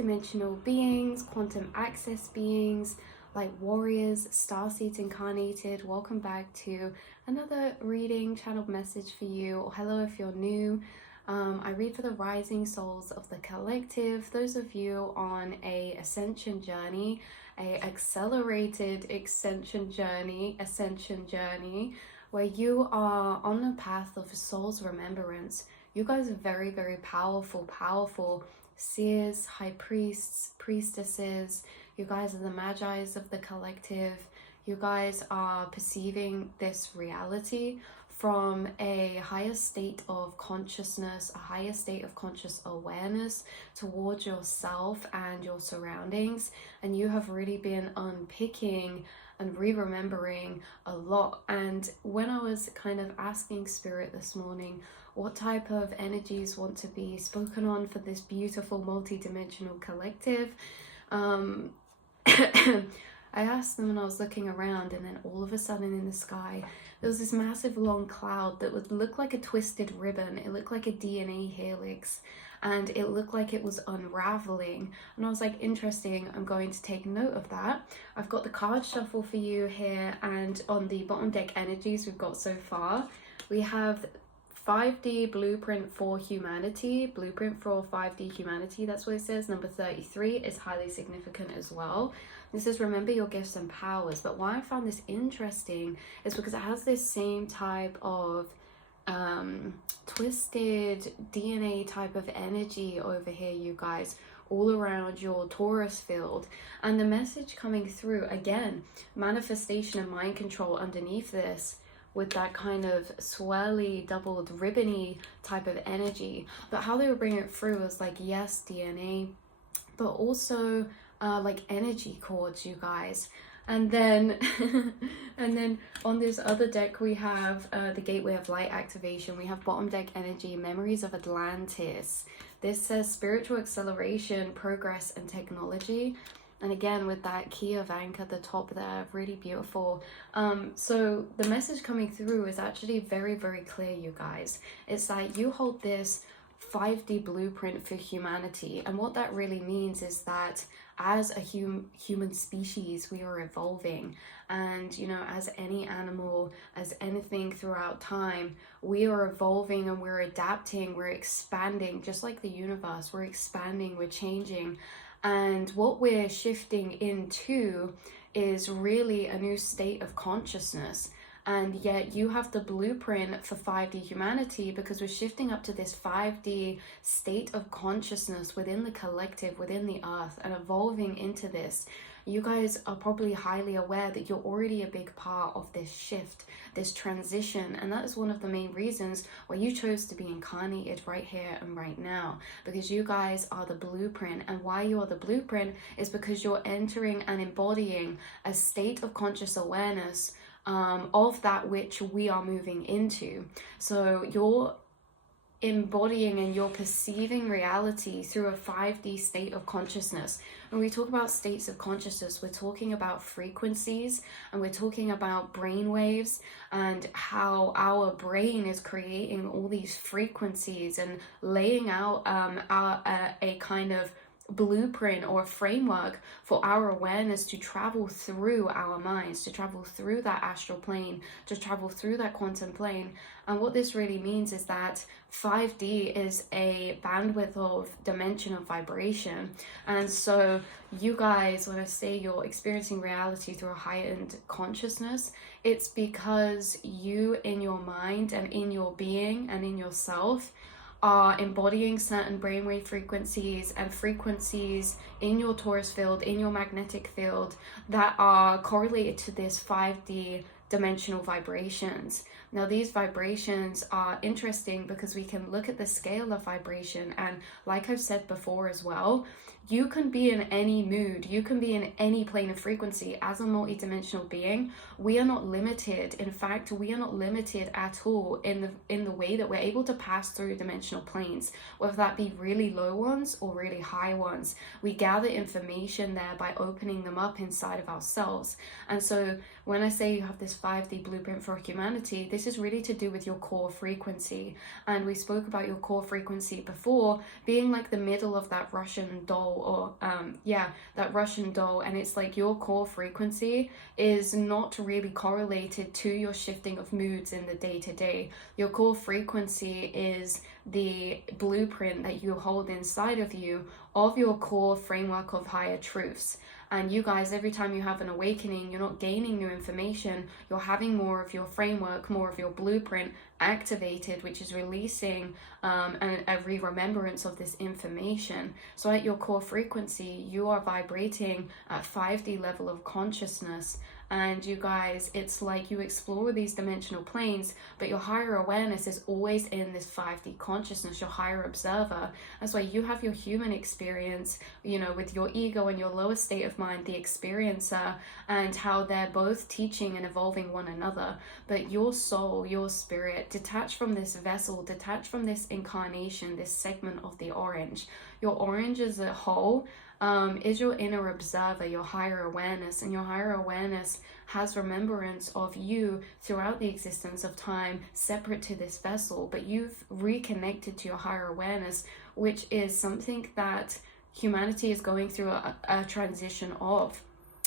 multi-dimensional beings, quantum access beings, light warriors, starseeds incarnated. Welcome back to another reading channeled message for you, or hello if you're new. I read for the rising souls of the collective, those of you on a ascension journey, a accelerated ascension journey, where you are on the path of soul's remembrance. You guys are very, very powerful seers, high priests, priestesses. You guys are the magi's of the collective. You guys are perceiving this reality from a higher state of consciousness, a higher state of conscious awareness towards yourself and your surroundings. And you have really been unpicking and remembering a lot. And when I was kind of asking Spirit this morning what type of energies want to be spoken on for this beautiful multi-dimensional collective, I asked them, and I was looking around, and then all of a sudden in the sky there was this massive long cloud that would look like a twisted ribbon. It looked like a DNA helix, and it looked like it was unraveling. And I was like, interesting, I'm going to take note of that. I've got the card shuffle for you here, and on the bottom deck energies we've got so far, we have 5D blueprint for humanity, blueprint for 5D humanity, that's what it says. Number 33 is highly significant as well. This says remember your gifts and powers. But why I found this interesting is because it has this same type of twisted DNA type of energy over here, you guys, all around your Taurus field. And the message coming through, again, manifestation and mind control underneath this, with that kind of swirly, doubled, ribbony type of energy. But how they were bringing it through was like, yes, DNA, but also like energy cords, you guys. And then and then on this other deck we have the gateway of light activation. We have bottom deck energy, memories of Atlantis. This says spiritual acceleration, progress and technology. And again, with that key of anchor at the top there, really beautiful. So the message coming through is actually very, very clear, you guys. It's that you hold this 5D blueprint for humanity. And what that really means is that as a human species, we are evolving. And, you know, as any animal, as anything throughout time, we are evolving and we're adapting, we're expanding, just like the universe. We're expanding, we're changing. And what we're shifting into is really a new state of consciousness. And yet you have the blueprint for 5D humanity, because we're shifting up to this 5D state of consciousness within the collective, within the earth, and evolving into this. You guys are probably highly aware that you're already a big part of this shift, this transition, and that is one of the main reasons why you chose to be incarnated right here and right now, because you guys are the blueprint. And why you are the blueprint is because you're entering and embodying a state of conscious awareness of that which we are moving into. So you're embodying and you're perceiving reality through a 5D state of consciousness. When we talk about states of consciousness, we're talking about frequencies, and we're talking about brain waves, and how our brain is creating all these frequencies and laying out a kind of blueprint or a framework for our awareness to travel through our minds, to travel through that astral plane, to travel through that quantum plane. And what this really means is that 5D is a bandwidth of dimension of vibration. And so you guys, when I say you're experiencing reality through a heightened consciousness, it's because you in your mind and in your being and in yourself are embodying certain brainwave frequencies and frequencies in your Taurus field, in your magnetic field, that are correlated to this 5D dimensional vibrations. Now, these vibrations are interesting because we can look at the scale of vibration, and like I've said before as well, you can be in any mood, you can be in any plane of frequency as a multidimensional being. We are not limited. In fact, we are not limited at all in the way that we're able to pass through dimensional planes, whether that be really low ones or really high ones. We gather information there by opening them up inside of ourselves. And so when I say you have this 5D blueprint for humanity, this is really to do with your core frequency. And we spoke about your core frequency before being like the middle of that Russian doll, or that Russian doll. And it's like your core frequency is not really correlated to your shifting of moods in the day-to-day. Your core frequency is the blueprint that you hold inside of you of your core framework of higher truths. And you guys, every time you have an awakening, you're not gaining new information, you're having more of your framework, more of your blueprint activated, which is releasing a re-remembrance of this information. So at your core frequency, you are vibrating at 5D level of consciousness. And you guys, it's like you explore these dimensional planes, but your higher awareness is always in this 5D consciousness, your higher observer. That's why you have your human experience, with your ego and your lower state of mind, the experiencer, and how they're both teaching and evolving one another. But your soul, your spirit, detached from this vessel, detached from this incarnation, this segment of the orange, your orange as a whole, is your inner observer, your higher awareness. And your higher awareness has remembrance of you throughout the existence of time, separate to this vessel, but you've reconnected to your higher awareness, which is something that humanity is going through a transition of.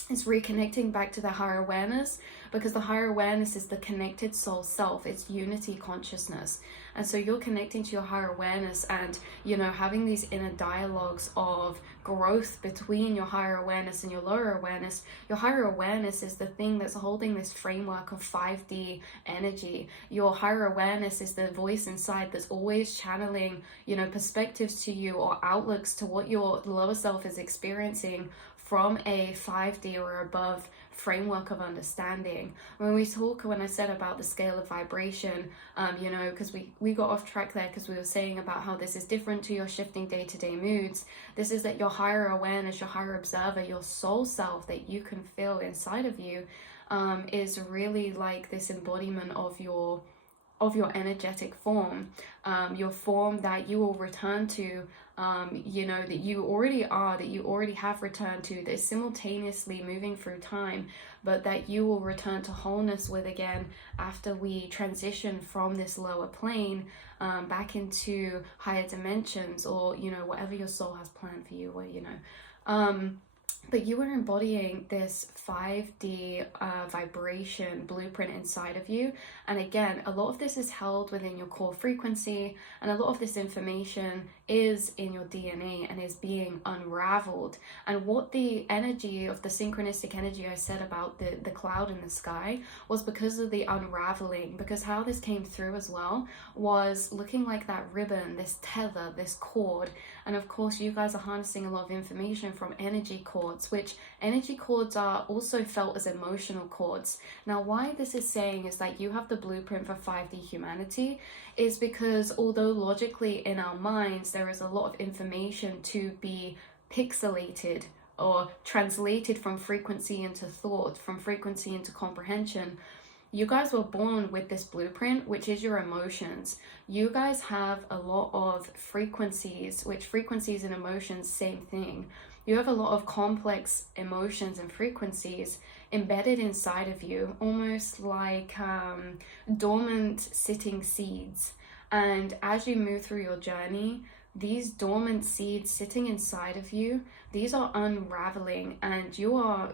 It's reconnecting back to the higher awareness, because the higher awareness is the connected soul self, it's unity consciousness. And so you're connecting to your higher awareness and, having these inner dialogues of growth between your higher awareness and your lower awareness. Your higher awareness is the thing that's holding this framework of 5D energy. Your higher awareness is the voice inside that's always channeling, perspectives to you or outlooks to what your lower self is experiencing from a 5D or above framework of understanding. When I said about the scale of vibration, because we got off track there, because we were saying about how this is different to your shifting day-to-day moods. This is that your higher awareness, your higher observer, your soul self that you can feel inside of you, is really like this embodiment of your energetic form, your form that you will return to, that you already are, that you already have returned to, that is simultaneously moving through time, but that you will return to wholeness with again after we transition from this lower plane back into higher dimensions, or whatever your soul has planned for you, or but you are embodying this 5D vibration blueprint inside of you. And again, a lot of this is held within your core frequency, and a lot of this information is in your DNA and is being unraveled. And what the energy of the synchronistic energy I said about the cloud in the sky was because of the unraveling, because how this came through as well was looking like that ribbon, this tether, this cord. And of course, you guys are harnessing a lot of information from energy cords, which energy cords are also felt as emotional cords. Now, why this is saying is that you have the blueprint for 5D humanity is because although logically in our minds there is a lot of information to be pixelated or translated from frequency into thought, from frequency into comprehension, you guys were born with this blueprint, which is your emotions. You guys have a lot of frequencies, which frequencies and emotions, same thing. You have a lot of complex emotions and frequencies embedded inside of you, almost like dormant sitting seeds. And as you move through your journey, these dormant seeds sitting inside of you, these are unraveling, and you are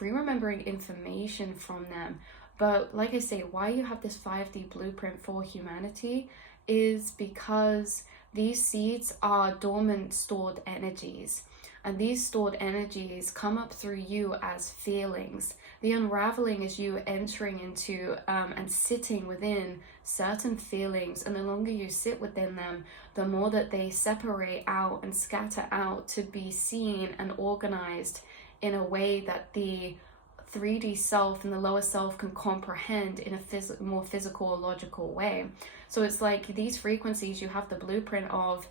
remembering information from them. But like I say, why you have this 5D blueprint for humanity is because these seeds are dormant stored energies. And these stored energies come up through you as feelings. The unraveling is you entering into and sitting within certain feelings. And the longer you sit within them, the more that they separate out and scatter out to be seen and organized in a way that the 3D self and the lower self can comprehend in a more physical or logical way. So it's like these frequencies you have the blueprint of.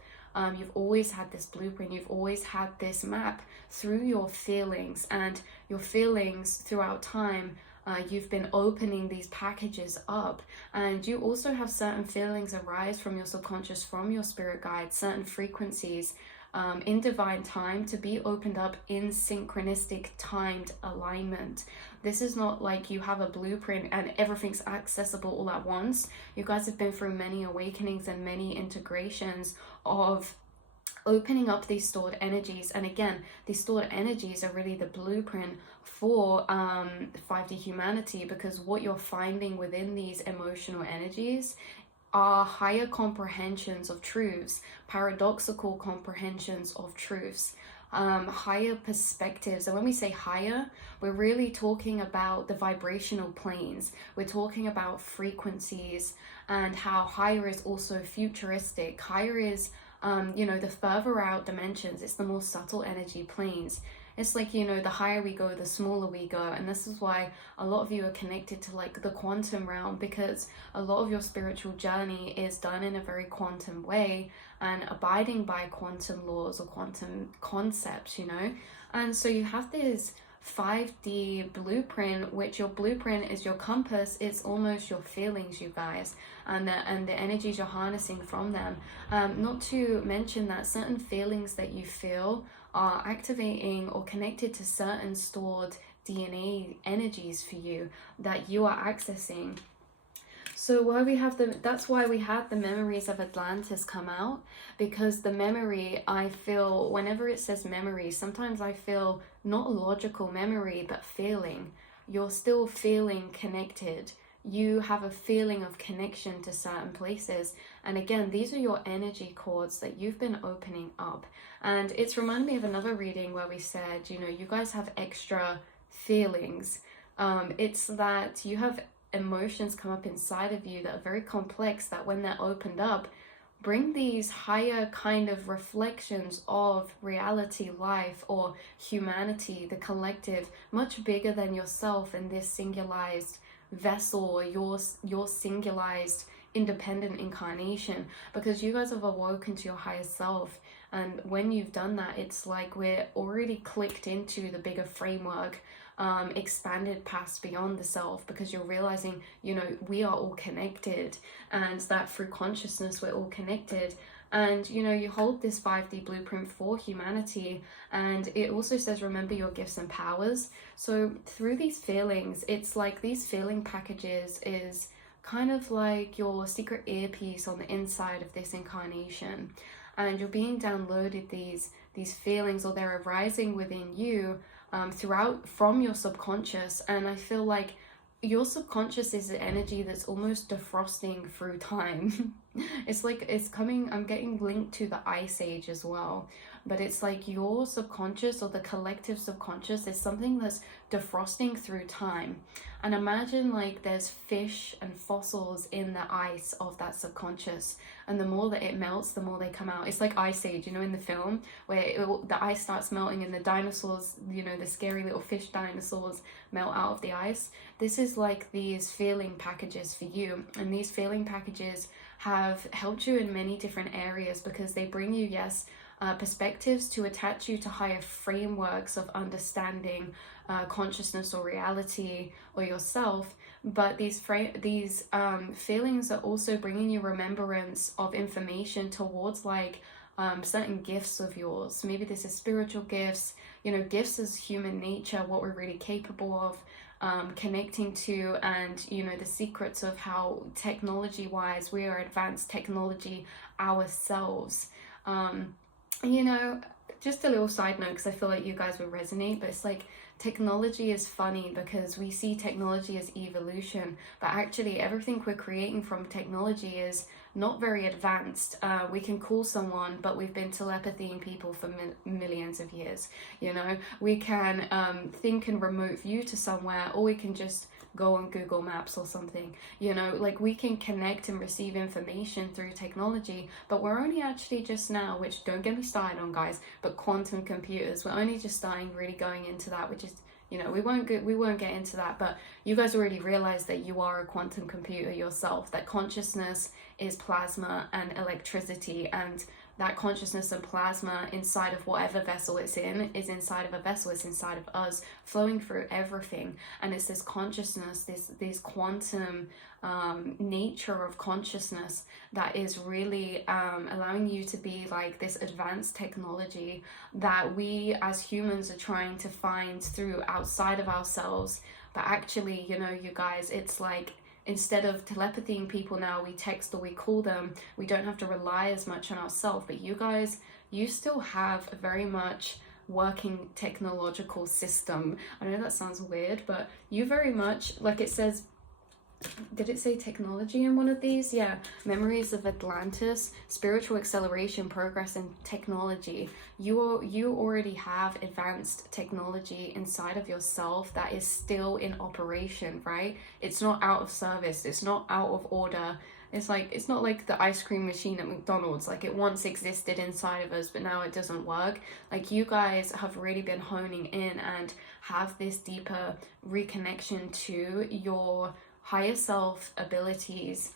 You've always had this blueprint, you've always had this map through your feelings, and your feelings throughout time, you've been opening these packages up. And you also have certain feelings arise from your subconscious, from your spirit guides, certain frequencies in divine time, to be opened up in synchronistic timed alignment. This is not like you have a blueprint and everything's accessible all at once. You guys have been through many awakenings and many integrations of opening up these stored energies. And again, these stored energies are really the blueprint for 5D humanity, because what you're finding within these emotional energies are higher comprehensions of truths, paradoxical comprehensions of truths, higher perspectives. And when we say higher, we're really talking about the vibrational planes. We're talking about frequencies, and how higher is also futuristic. Higher is the further out dimensions. It's the more subtle energy planes. It's like, the higher we go, the smaller we go. And this is why a lot of you are connected to like the quantum realm, because a lot of your spiritual journey is done in a very quantum way and abiding by quantum laws or quantum concepts, And so you have this 5D blueprint, which your blueprint is your compass. It's almost your feelings, you guys, and the energies you're harnessing from them. Not to mention that certain feelings that you feel are activating or connected to certain stored DNA energies for you that you are accessing. So that's why we had the memories of Atlantis come out, because the memory, I feel, whenever it says memory, sometimes I feel not a logical memory, but feeling. You're still feeling connected. You have a feeling of connection to certain places. And again, these are your energy cords that you've been opening up. And it's reminded me of another reading where we said, you guys have extra feelings. It's that you have emotions come up inside of you that are very complex, that when they're opened up, bring these higher kind of reflections of reality, life, or humanity, the collective, much bigger than yourself in this singularized vessel, or your singularized independent incarnation, because you guys have awoken to your higher self. And when you've done that, it's like we're already clicked into the bigger framework, expanded past beyond the self, because you're realizing, we are all connected, and that through consciousness we're all connected. And you hold this 5D blueprint for humanity, and it also says remember your gifts and powers. So through these feelings, it's like these feeling packages is kind of like your secret earpiece on the inside of this incarnation, and you're being downloaded these feelings, or they're arising within you throughout from your subconscious. And I feel like your subconscious is an energy that's almost defrosting through time. It's like I'm getting linked to the ice age as well, but it's like your subconscious, or the collective subconscious, is something that's defrosting through time. And imagine like there's fish and fossils in the ice of that subconscious, and the more that it melts, the more they come out. It's like Ice Age, in the film, where the ice starts melting and the dinosaurs, the scary little fish dinosaurs melt out of the ice. This is like these feeling packages for you, and these feeling packages have helped you in many different areas, because they bring you, perspectives to attach you to higher frameworks of understanding consciousness or reality or yourself. But these feelings are also bringing you remembrance of information towards like certain gifts of yours. Maybe this is spiritual gifts, gifts as human nature, what we're really capable of connecting to, and the secrets of how technology wise we are advanced technology ourselves. Just a little side note, because I feel like you guys would resonate, but it's like technology is funny because we see technology as evolution, but actually everything we're creating from technology is not very advanced. We can call someone, but we've been telepathying people for millions of years. We can think and remote view to somewhere, or we can just go on Google Maps or something. Like we can connect and receive information through technology, but we're only actually just now, which don't get me started on, guys, but quantum computers, we're only just starting really going into that, which is, we won't get into that, but you guys already realize that you are a quantum computer yourself, that consciousness is plasma and electricity, and that consciousness and plasma inside of whatever vessel it's in is inside of a vessel, it's inside of us, flowing through everything. And it's this consciousness, this quantum nature of consciousness that is really allowing you to be like this advanced technology that we as humans are trying to find through outside of ourselves. But actually, you know, you guys, it's like, instead of telepathying people now, we text or we call them. We don't have to rely as much on ourselves. But you guys, you still have a very much working technological system. I know that sounds weird, but you very much, like it says, did it say technology in one of these? Yeah, memories of Atlantis, spiritual acceleration, progress, and technology. You already have advanced technology inside of yourself that is still in operation, right? It's not out of service, it's not out of order. It's like, it's not like the ice cream machine at McDonald's, like it once existed inside of us but now it doesn't work. Like, you guys have really been honing in and have this deeper reconnection to your higher self abilities,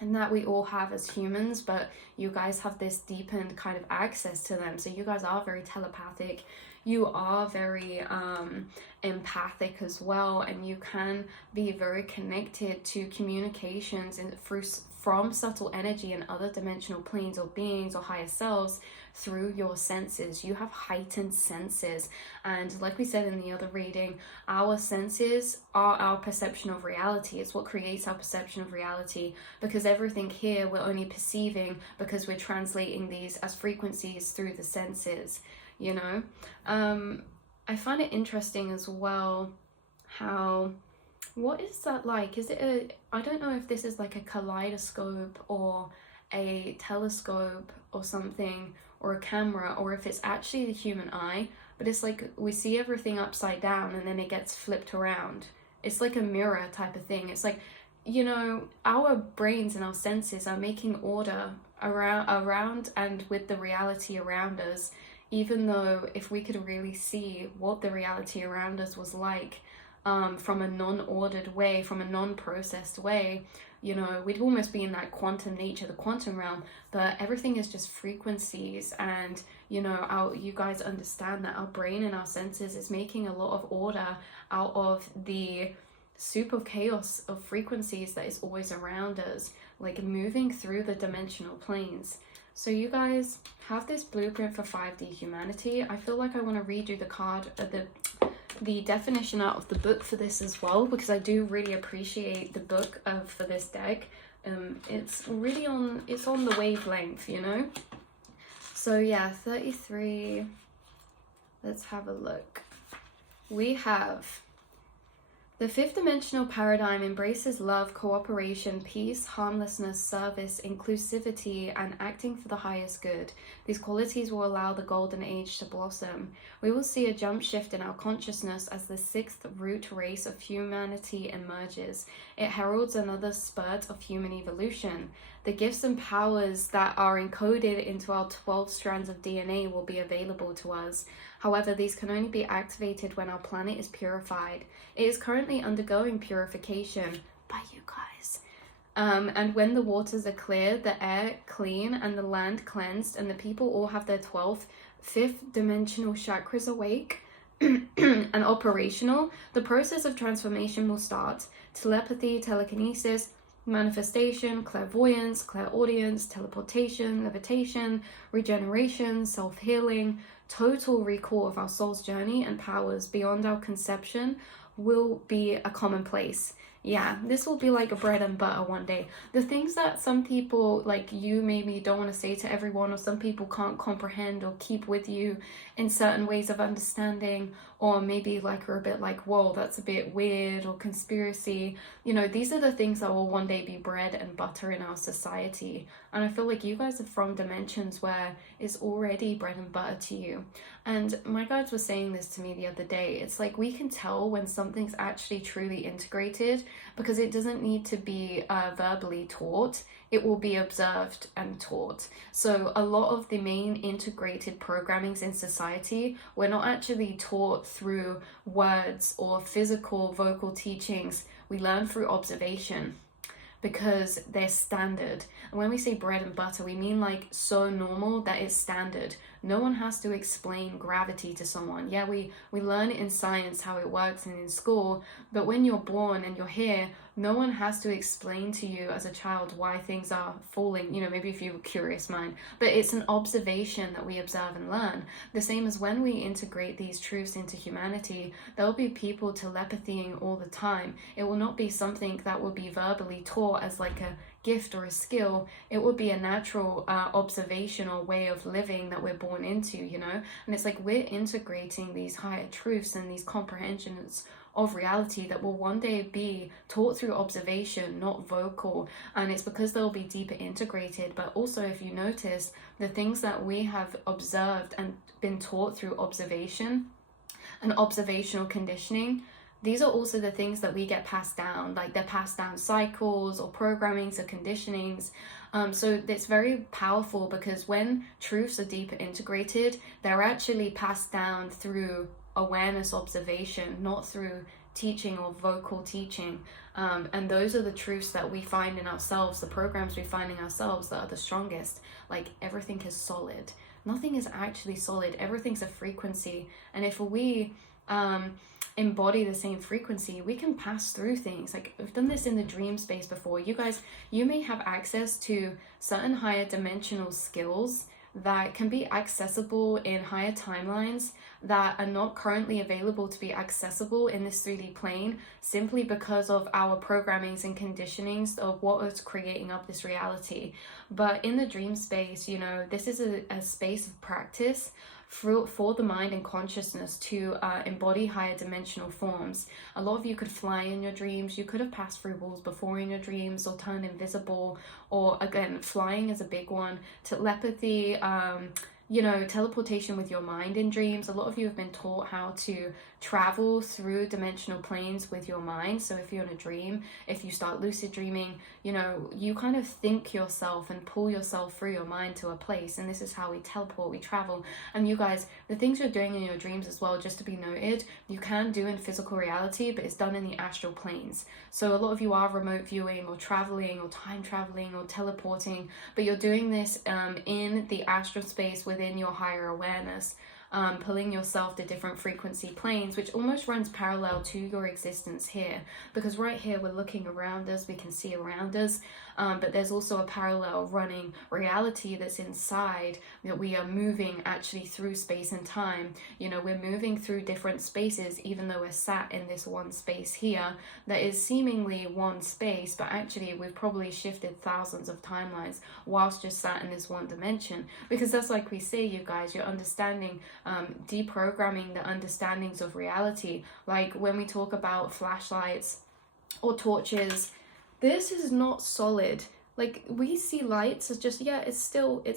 and that we all have as humans, but you guys have this deepened kind of access to them. So you guys are very telepathic, you are very empathic as well, and you can be very connected to communications and from subtle energy and other dimensional planes or beings or higher selves through your senses. You have heightened senses, and like we said in the other reading, our senses are our perception of reality. It's what creates our perception of reality, because everything here we're only perceiving because we're translating these as frequencies through the senses, you know. I find it interesting as well how, what is that like? Is it I don't know if this is like a kaleidoscope or a telescope or something, or a camera, or if it's actually the human eye, but it's like we see everything upside down and then it gets flipped around. It's like a mirror type of thing. It's like, you know, our brains and our senses are making order around and with the reality around us, even though if we could really see what the reality around us was like, from a non-ordered way, from a non-processed way, you know, we'd almost be in that quantum nature, the quantum realm, but everything is just frequencies. And, you know, you guys understand that our brain and our senses is making a lot of order out of the soup of chaos of frequencies that is always around us, like moving through the dimensional planes. So you guys have this blueprint for 5D humanity. I feel like I want to read you the card, the definition out of the book for this as well, because I do really appreciate the book for this deck. It's really on the wavelength, you know. So yeah, 33. Let's have a look. We have the fifth dimensional paradigm embraces love, cooperation, peace, harmlessness, service, inclusivity, and acting for the highest good. These qualities will allow the golden age to blossom. We will see a jump shift in our consciousness as the sixth root race of humanity emerges. It heralds another spurt of human evolution. The gifts and powers that are encoded into our 12 strands of DNA will be available to us. However, these can only be activated when our planet is purified. It is currently undergoing purification by you guys. And when the waters are clear, the air clean, and the land cleansed, and the people all have their 12th, fifth dimensional chakras awake and operational, the process of transformation will start. Telepathy, telekinesis, manifestation, clairvoyance, clairaudience, teleportation, levitation, regeneration, self-healing, total recall of our soul's journey and powers beyond our conception will be a commonplace. Yeah, this will be like a bread and butter one day. The things that some people, like you, maybe don't want to say to everyone, or some people can't comprehend or keep with you in certain ways of understanding, or maybe like are a bit like, whoa, that's a bit weird, or conspiracy. You know, these are the things that will one day be bread and butter in our society. And I feel like you guys are from dimensions where it's already bread and butter to you. And my guides were saying this to me the other day. It's like we can tell when something's actually truly integrated, because it doesn't need to be verbally taught. It will be observed and taught. So a lot of the main integrated programmings in society, we're not actually taught through words or physical vocal teachings. We learn through observation. because they're standard. And when we say bread and butter, we mean like so normal that it's standard. No one has to explain gravity to someone. Yeah, we learn it in science how it works and in school, but when you're born and you're here, no one has to explain to you as a child why things are falling, you know, maybe if you're a curious mind, but it's an observation that we observe and learn. The same as when we integrate these truths into humanity, there'll be people telepathying all the time. It will not be something that will be verbally taught as like a gift or a skill. It would be a natural observational way of living that we're born into, you know. And it's like we're integrating these higher truths and these comprehensions of reality that will one day be taught through observation, not vocal. And it's because they'll be deeper integrated. But also, if you notice, the things that we have observed and been taught through observation and observational conditioning, these are also the things that we get passed down, like they're passed down cycles or programmings or conditionings. So it's very powerful, because when truths are deeper integrated, they're actually passed down through awareness observation, not through teaching or vocal teaching. And those are the truths that we find in ourselves, the programs we find in ourselves that are the strongest. Like everything is solid. Nothing is actually solid. Everything's a frequency. And if we embody the same frequency, we can pass through things. Like I've done this in the dream space before. You guys, you may have access to certain higher dimensional skills that can be accessible in higher timelines that are not currently available to be accessible in this 3D plane, simply because of our programmings and conditionings of what is creating up this reality. But in the dream space, you know, this is a space of practice for the mind and consciousness to embody higher dimensional forms. A lot of you could fly in your dreams. You could have passed through walls before in your dreams, or turned invisible, or again, flying is a big one. Telepathy, you know, teleportation with your mind in dreams. A lot of you have been taught how to travel through dimensional planes with your mind. So if you're in a dream, if you start lucid dreaming, you know, you kind of think yourself and pull yourself through your mind to a place. And this is how we teleport, we travel. And you guys, the things you're doing in your dreams as well, just to be noted, you can do in physical reality, but it's done in the astral planes. So a lot of you are remote viewing or traveling or time traveling or teleporting, but you're doing this in the astral space within your higher awareness. Pulling yourself to different frequency planes, which almost runs parallel to your existence here, because right here we're looking around us, we can see around us, but there's also a parallel running reality that's inside, that we are moving actually through space and time. You know, we're moving through different spaces, even though we're sat in this one space here that is seemingly one space, but actually we've probably shifted thousands of timelines whilst just sat in this one dimension. Because that's, like we say, you guys, you're understanding, deprogramming the understandings of reality. Like when we talk about flashlights or torches, this is not solid. Like we see lights as just, yeah, it's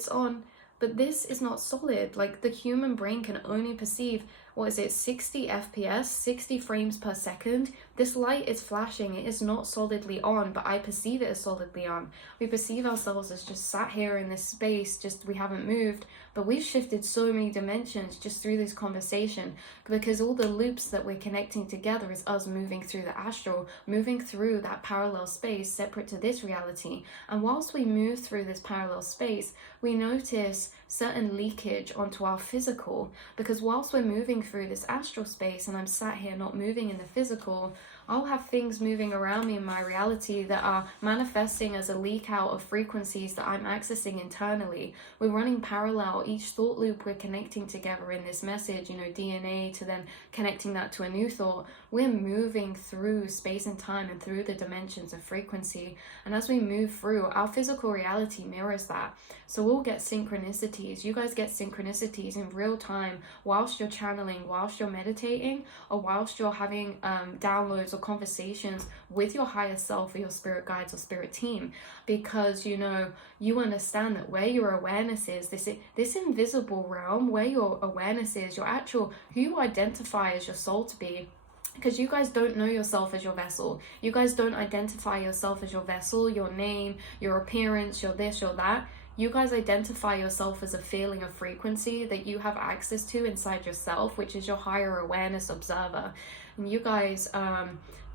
on, but this is not solid. Like the human brain can only perceive, what is it, 60 FPS, 60 frames per second. This light is flashing, it is not solidly on, but I perceive it as solidly on. We perceive ourselves as just sat here in this space, just we haven't moved, but we've shifted so many dimensions just through this conversation, because all the loops that we're connecting together is us moving through the astral, moving through that parallel space separate to this reality. And whilst we move through this parallel space, we notice certain leakage onto our physical, because whilst we're moving through this astral space and I'm sat here not moving in the physical, I'll have things moving around me in my reality that are manifesting as a leak out of frequencies that I'm accessing internally. We're running parallel. Each thought loop we're connecting together in this message, you know, DNA to then connecting that to a new thought. We're moving through space and time and through the dimensions of frequency. And as we move through, our physical reality mirrors that. So we'll get synchronicities. You guys get synchronicities in real time whilst you're channeling, whilst you're meditating, or whilst you're having downloads or conversations with your higher self or your spirit guides or spirit team, because you know, you understand that where your awareness is, this invisible realm, where your awareness is, your actual, who you identify as your soul to be. Because you guys don't know yourself as your vessel. You guys don't identify yourself as your vessel, your name, your appearance, your this, your that. you guys identify yourself as a feeling of frequency that you have access to inside yourself, which is your higher awareness observer. And you guys,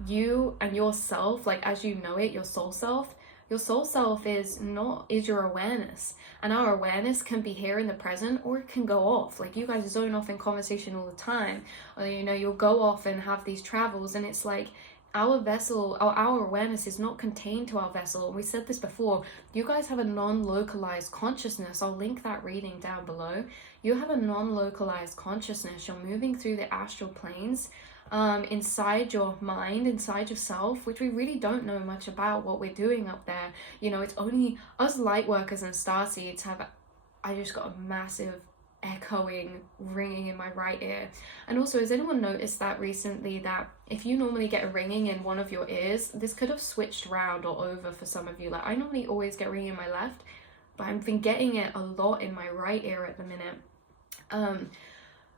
you and yourself, like as you know it, your soul self is your awareness. And our awareness can be here in the present, or it can go off. Like you guys zone off in conversation all the time, or you know, you'll go off and have these travels, and it's like our vessel, or our awareness is not contained to our vessel. We said this before, you guys have a non-localized consciousness. I'll link that reading down below. You have a non-localized consciousness. You're moving through the astral planes, inside your mind, inside yourself, which we really don't know much about what we're doing up there. You know, it's only us light workers and starseeds have, I just got a massive echoing ringing in my right ear. And also, has anyone noticed that recently, that if you normally get a ringing in one of your ears, this could have switched around or over for some of you. Like I normally always get ringing in my left, but I've been getting it a lot in my right ear at the minute.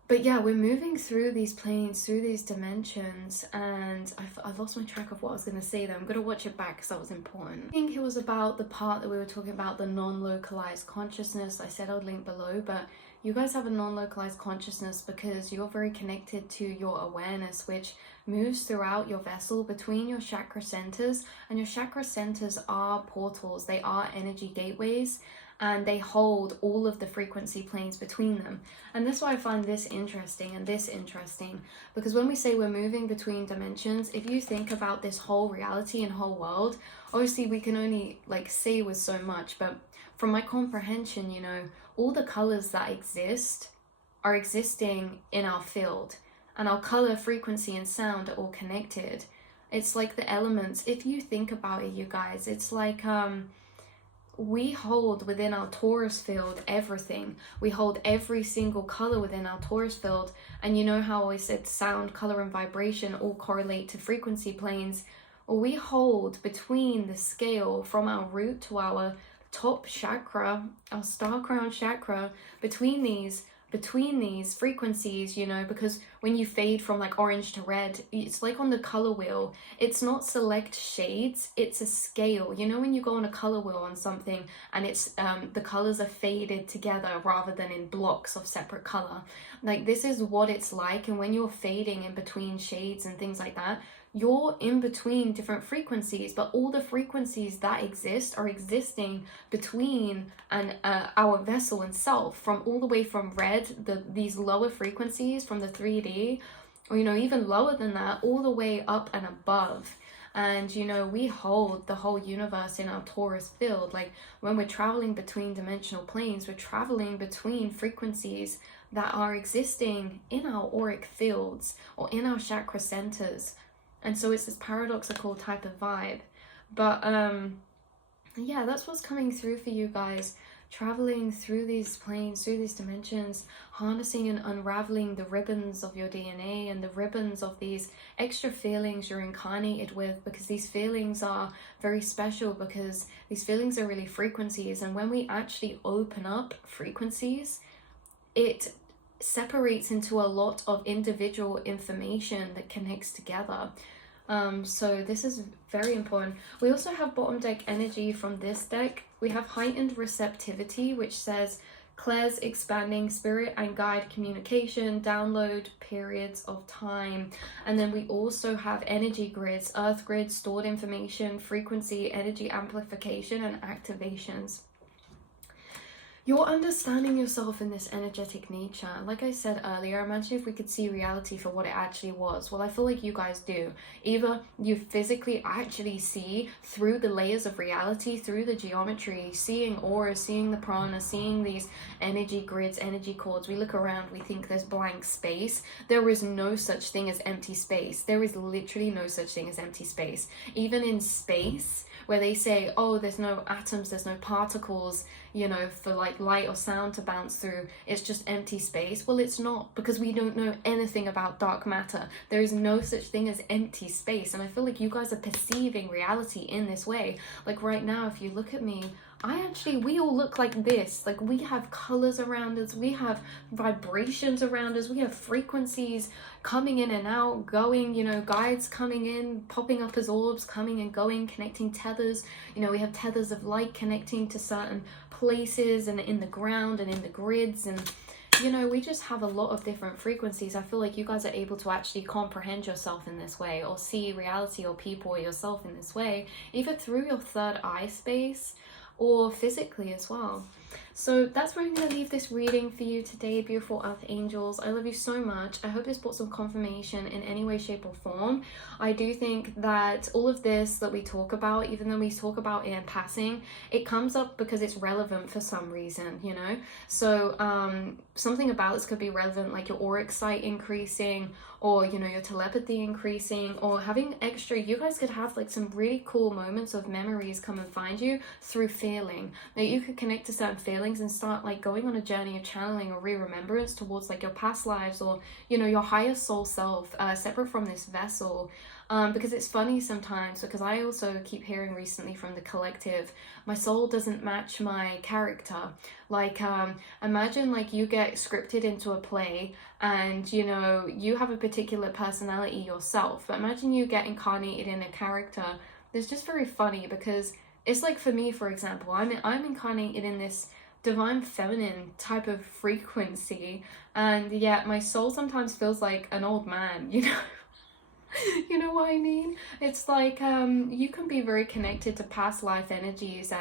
But yeah, we're moving through these planes, through these dimensions, and I've lost my track of what I was going to say there. I'm going to watch it back because that was important. I think it was about the part that we were talking about, the non-localized consciousness. I said I'd link below, but you guys have a non-localized consciousness because you're very connected to your awareness, which moves throughout your vessel between your chakra centers. And your chakra centers are portals, they are energy gateways, and they hold all of the frequency planes between them. And that's why I find this interesting and this interesting, because when we say we're moving between dimensions, if you think about this whole reality and whole world, obviously we can only like say with so much, but from my comprehension, you know, all the colors that exist are existing in our field, and our color, frequency, and sound are all connected. It's like the elements. If you think about it, you guys, it's like we hold within our Taurus field everything. We hold every single color within our Taurus field. And you know how I said sound, color, and vibration all correlate to frequency planes? Well, we hold between the scale from our root to our top chakra, our star crown chakra, between these frequencies, you know, because when you fade from like orange to red, it's like on the color wheel, it's not select shades, it's a scale. You know, when you go on a color wheel on something and it's the colors are faded together rather than in blocks of separate color, like this is what it's like. And when you're fading in between shades and things like that, you're in between different frequencies, but all the frequencies that exist are existing between our vessel and self, from all the way from red, these lower frequencies from the 3D, or you know, even lower than that, all the way up and above. And you know, we hold the whole universe in our Taurus field. Like when we're traveling between dimensional planes, we're traveling between frequencies that are existing in our auric fields or in our chakra centers. And so it's this paradoxical type of vibe. But yeah, that's what's coming through for you guys. Traveling through these planes, through these dimensions, harnessing and unraveling the ribbons of your DNA and the ribbons of these extra feelings you're incarnated with, because these feelings are very special, because these feelings are really frequencies. And when we actually open up frequencies, it separates into a lot of individual information that connects together. So this is very important. We also have bottom deck energy from this deck. We have heightened receptivity, which says Claire's expanding spirit and guide communication, download periods of time. And then we also have energy grids, earth grids, stored information, frequency, energy amplification, and activations. You're understanding yourself in this energetic nature. Like I said earlier, imagine if we could see reality for what it actually was. Well, I feel like you guys do. Either you physically actually see through the layers of reality, through the geometry, seeing auras, seeing the prana, seeing these energy grids, energy cords. We look around, we think there's blank space. There is no such thing as empty space. There is literally no such thing as empty space. Even in space, where they say, oh, there's no atoms, there's no particles, you know, for like light or sound to bounce through, it's just empty space. Well, it's not, because we don't know anything about dark matter. There is no such thing as empty space. And I feel like you guys are perceiving reality in this way. Like right now, if you look at me, we all look like this. Like, we have colors around us, we have vibrations around us, we have frequencies coming in and out, going, you know, guides coming in, popping up as orbs, coming and going, connecting tethers. You know, we have tethers of light connecting to certain places and in the ground and in the grids, and you know, we just have a lot of different frequencies. I feel like you guys are able to actually comprehend yourself in this way, or see reality or people or yourself in this way, either through your third eye space or physically as well. So that's where I'm going to leave this reading for you today, beautiful earth angels. I love you so much. I hope this brought some confirmation in any way, shape or form. I do think that all of this that we talk about, even though we talk about it in passing, it comes up because it's relevant for some reason, you know. So something about this could be relevant, like your auric sight increasing, or you know, your telepathy increasing, or having extra, you guys could have like some really cool moments of memories come and find you through feeling. Now you could connect to certain feelings and start like going on a journey of channeling or re-remembrance towards like your past lives, or you know, your higher soul self, separate from this vessel. Because it's funny sometimes, because I also keep hearing recently from the collective, my soul doesn't match my character. Like, imagine like you get scripted into a play and, you know, you have a particular personality yourself, but imagine you get incarnated in a character. It's just very funny, because it's like, for me, for example, I'm incarnated in this divine feminine type of frequency, and yet my soul sometimes feels like an old man, you know. You know what I mean? It's like you can be very connected to past life energies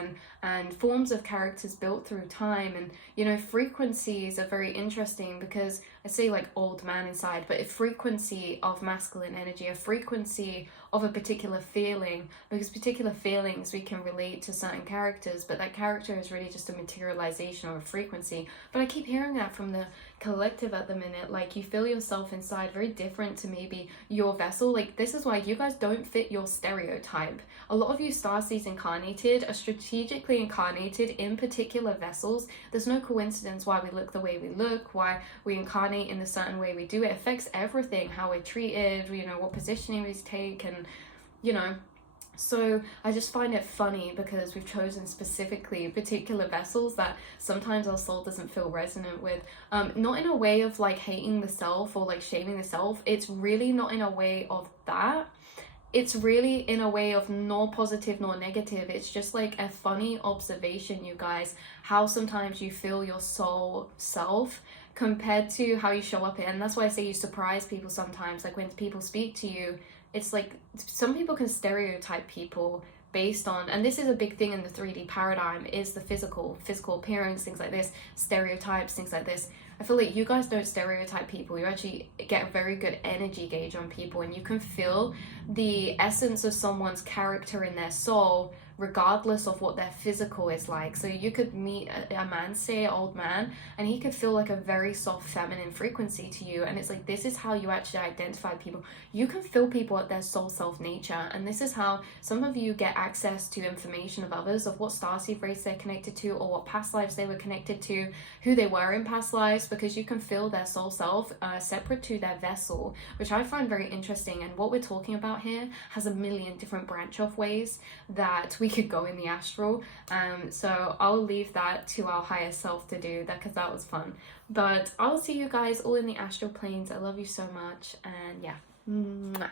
and forms of characters built through time, and you know, frequencies are very interesting, because I say like old man inside, but a frequency of masculine energy, a frequency of a particular feeling, because particular feelings we can relate to certain characters, but that character is really just a materialization of a frequency. But I keep hearing that from the collective at the minute, like you feel yourself inside very different to maybe your vessel. Like, this is why you guys don't fit your stereotype. A lot of you starseeds incarnated are strategically incarnated in particular vessels. There's no coincidence why we look the way we look, why we incarnate in the certain way we do. It affects everything, how we're treated, you know, what positioning we take, and you know. So I just find it funny, because we've chosen specifically particular vessels that sometimes our soul doesn't feel resonant with. Not in a way of like hating the self or like shaming the self. It's really not in a way of that. It's really in a way of nor positive nor negative. It's just like a funny observation, you guys, how sometimes you feel your soul self compared to how you show up in. And that's why I say you surprise people sometimes. Like, when people speak to you, it's like some people can stereotype people based on, and this is a big thing in the 3D paradigm, is the physical appearance, things like this, stereotypes, things like this. I feel like you guys don't stereotype people. You actually get a very good energy gauge on people, and you can feel the essence of someone's character in their soul regardless of what their physical is like. So you could meet a man, say an old man, and he could feel like a very soft feminine frequency to you, and it's like, this is how you actually identify people. You can feel people at their soul self nature, and this is how some of you get access to information of others, of what starseed race they're connected to, or what past lives they were connected to, who they were in past lives, because you can feel their soul self separate to their vessel, which I find very interesting. And what we're talking about here has a million different branch off ways that we could go in the astral. So I'll leave that to our higher self to do that, because that was fun. But I'll see you guys all in the astral planes. I love you so much, and yeah. Mwah.